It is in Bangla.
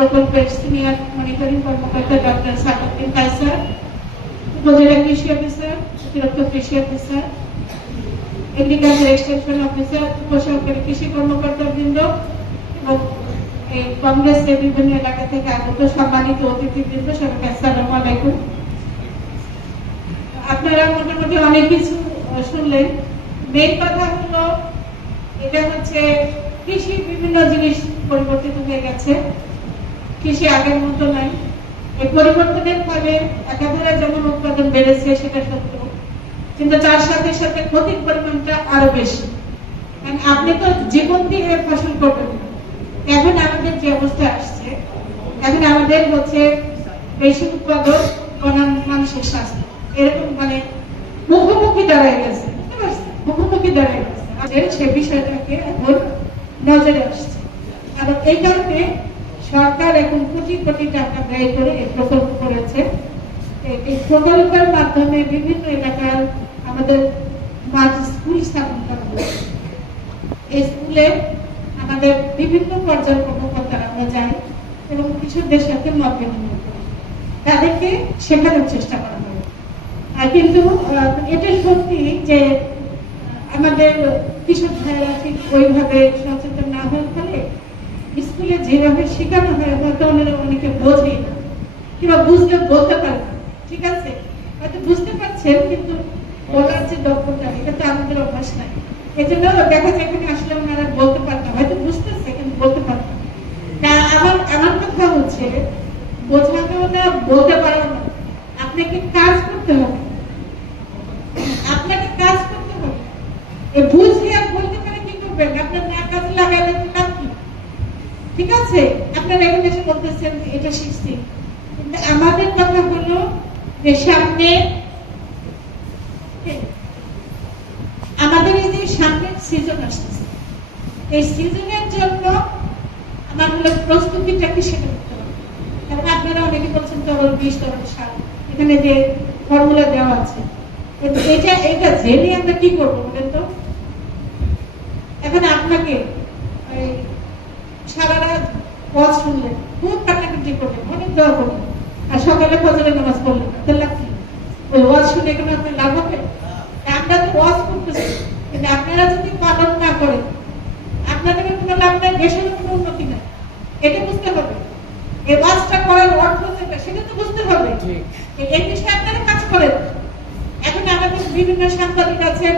প্রকল্পের সিনিয়র মনিটরিং কর্মকর্তা ডক্টর সাকাউদ্দিন কায়সার, উপজেলা কৃষি অফিসার, অতিরিক্ত কৃষি অফিসার, এগ্রিকালচার এক্সটেনশন অফিসার, উপসহকারী কৃষি কর্মকর্তা বৃন্দ এবং কংগ্রেসের বিভিন্ন এলাকা থেকে আগত সম্মানিত অতিথিবৃন্দ, সবাইকে আসসালামু আলাইকুম। আপনারা মোটামুটি অনেক কিছু শুনলেন। মেন কথা হলো এটা হচ্ছে কৃষি বিভিন্ন জিনিস পরিবর্তিত হয়ে গেছে, কৃষি আগের মতো নাই। এই পরিবর্তনের ফলে একাধারে যেমন উৎপাদন বেড়েছে সেটা সত্য, কিন্তু তার সাথে সাথে ক্ষতির পরিমাণটা আরো বেশি। আপনি তো জীবন দিয়ে ফসল করবেন না। এখন আমাদের যে অবস্থা আসছে, এখন আমাদের হচ্ছে বেশি উৎপাদন বনাম মানুষের স্বাস্থ্য, এরকম মানে মুখোমুখি দাঁড়ায় গেছে, বুঝতে পারছেন? মুখোমুখি দাঁড়ায় গেছে, সে বিষয়টাকে এখন নজরে আসছে। আর এই কারণে সরকার এখন কোটি কোটি টাকা ব্যয় করে এই প্রকল্প করেছে। এই প্রকল্পের মাধ্যমে বিভিন্ন এলাকার আমাদের মাঝ স্কুল স্থাপন করা হয়েছে। এই স্কুলে আমাদের বিভিন্ন পর্যায়ের কর্মকর্তারা আমরা যাই এবং কৃষকদের সাথে মত বিনিময় করি, তাদেরকে শেখানোর চেষ্টা করা হয়। আর কিন্তু এটা সত্যি যে আমাদের কৃষক ভাইরা ঠিক ওইভাবে সচেতন না হওয়ার ফলে স্কুলে যেভাবে শেখানো হয় হয়তো অনেকে বোঝেই না, কিংবা বুঝলে বলতে পারে না। ঠিক আছে, হয়তো বুঝতে পারছেন কিন্তু বলার যে দক্ষতা, এটা তো আমাদের অভ্যাস নাই। এই জন্য দেখা যায় এখানে আসলে ওনারা বলতে পারতাম, হয়তো বুঝতেছে কিন্তু বলতে পারতাম না। আমার কথা হচ্ছে বোঝানো না, বলতে পারো না, আপনাকে কাজ করতে হবে, আপনাকে কাজ করতে হবে। এই বুঝে আর বলতে পারে কি করবেন? আপনার না কাজে লাগাইলে তো লাভ কি? ঠিক আছে, আপনারা এখন এসে বলতেছেন এটা শিখছি, কিন্তু আমাদের কথা হলো যে সামনে আমাদের এই যে সামনের সিজন আসতেছে, এই সিজনের জন্য আমার হলো প্রস্তুতিটা কি সেটা করতে হবে। কারণ আপনারা অনেকে বলছেন তরল বিষ, তরল সার, এখানে যে ফর্মুলা দেওয়া আছে, এটা জেনে আমরা কি করবো বলেন তো? এখন আপনাকে সারা রাত ওয়াজ শুনলেন, খুব কান্নাকাটি করলেন, অনেক দোয়া করলেন, আর সকালে ফজরের নামাজ পড়লেন, আপনার লাভ কি? ওই ওয়াজ শুনে কোনো আপনার লাভ হবে? আমরা তো ওয়াজ করতেছি, কিন্তু আপনারা যদি পালন না করেন আপনাদের কোনো লাভ নাই, দেশের কোনো উন্নতি নাই। এটা বুঝতে হবে। এই ওয়াজটা করার অর্থ যেটা সেটা তো বুঝতে হবে। এই বিষয়ে আপনারা কাজ করেন। এখন আমাদের বিভিন্ন সাংবাদিক আছেন,